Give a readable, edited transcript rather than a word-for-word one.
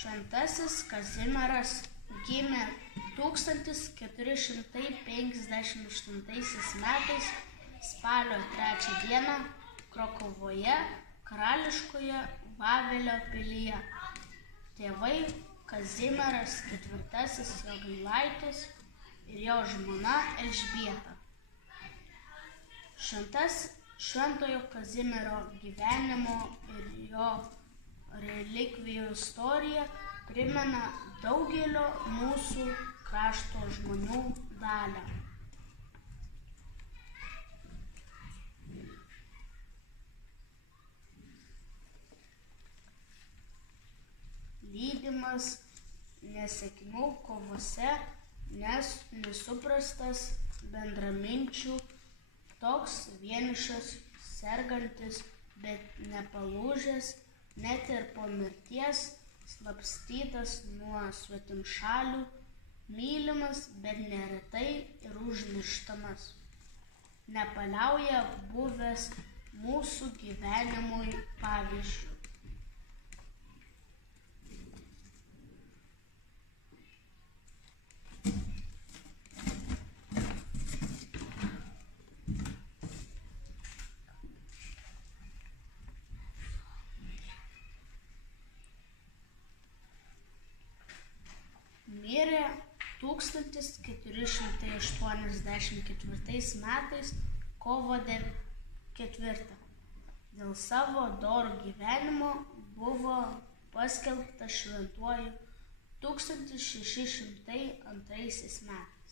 Šventasis Kazimieras gimė 1458 metais spalio 3 dieną Krokuvoje, karališkoje Vavelio pilyje. Tėvai Kazimieras IV Jogailaitis ir jo žmona Elžbieta. Šventojo Kazimiero gyvenimo ir jo relikvijų istorija primena daugelio mūsų krašto žmonių dalią. Lydimas nesėkmių kovose, nesuprastas bendraminčių, toks vienišas, sergantis, bet nepalūžęs, net ir po mirties, slapstytas nuo svetimšalių, mylimas, bet neretai ir užmirštamas. Nepaliauja buvęs mūsų gyvenimui pavyzdžių. Mirė 1484 metais kovo 4. Dėl savo dorų gyvenimo buvo paskelbtas šventuoju 1602 metais.